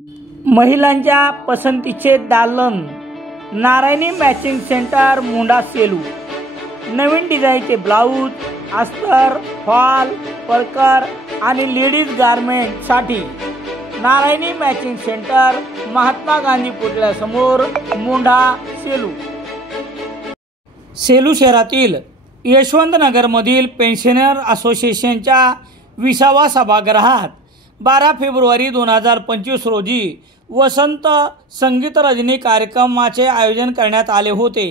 महिलांच्या पसंतीचे दालन, नारायणी मॅचिंग सेंटर, मुंडा, सेलू। नवीन डिझाईनचे ब्लाऊज, अस्तर, फॉल, परकर आणि लेडीज गारमेंटसाठी नारायणी मॅचिंग सेंटर, महात्मा गांधी पुतळ्यासमोर, मुंडा, सेलू। सेलू शहरातील यशवंतनगरमधील पेन्शनर असोसिएशनच्या 20व्या सभागृहात 12 फेब्रुवारी 2025 रोजी वसंत संगीत रजनी कार्यक्रमाचे आयोजन करण्यात आले होते।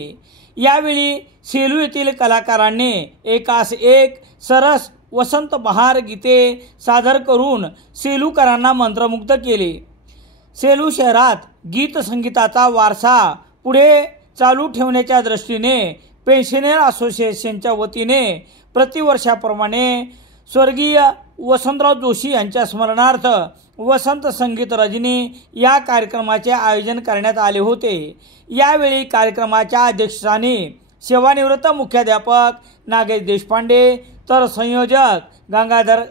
यावेळी सेलू येथील कलाकारांनी एकास एक सरस वसंत बहार गीते सादर करून सेलूकरांना मंत्रमुग्ध केले। सेलू शहरात गीत संगीताचा वारसा पुढे चालू ठेवण्याच्या दृष्टीने पेन्शनर असोसिएशनच्या वतीने प्रतिवर्षाप्रमाणे स्वर्गीय वसंतराव जोशी यांच्या स्मरणार्थ वसंत संगीत रजनी या कार्यक्रमाचे आयोजन करण्यात आले होते। यावेळी कार्यक्रमाच्या अध्यक्षस्थानी सेवानिवृत्त मुख्याध्यापक नागेश देशपांडे, तर संयोजक गंगाधर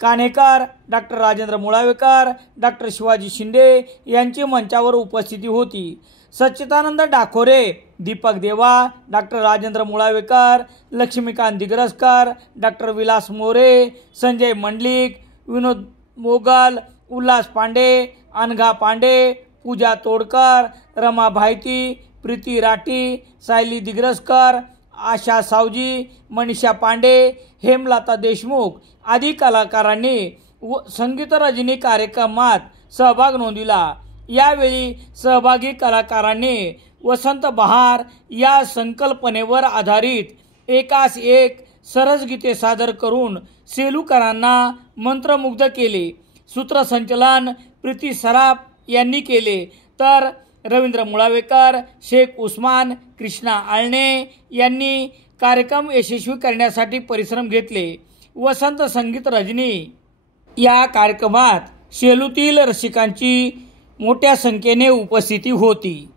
कानेकर, डॉक्टर राजेंद्र मुळावेकर, डॉक्टर शिवाजी शिंदे यांची मंचावर उपस्थिती होती। सच्चिदानंद डाकोरे, दीपक देवा, डॉक्टर राजेंद्र मुळावेकर, लक्ष्मीकांत दिग्रसकर, डॉक्टर विलास मोरे, संजय मंडलिक, विनोद मोगल, उल्हास पांडे, अनघा पांडे, पूजा तोडकर, रमा भायती, प्रीती राठी, सायली दिग्रसकर, आशा सावजी, मनीषा पांडे, हेमलता देशमुख आदी कलाकारांनी संगीत रजनी कार्यक्रमात सहभाग नोंदविला। यावेळी सहभागी कलाकारांनी वसंत बहार या संकल्पनेवर आधारित एकास एक सरस गीते सादर करून सेलूकरांना मंत्रमुग्ध केले। सूत्रसंचलन प्रीती सराफ यांनी केले, तर रवींद्र मुळावेकर, शेख उस्मान, कृष्णा आळणे यांनी कार्यक्रम यशस्वी करण्यासाठी परिश्रम घेतले। वसंत संगीत रजनी या कार्यक्रमात सेलूतील रसिकांची मोठ्या संख्येने उपस्थिती होती।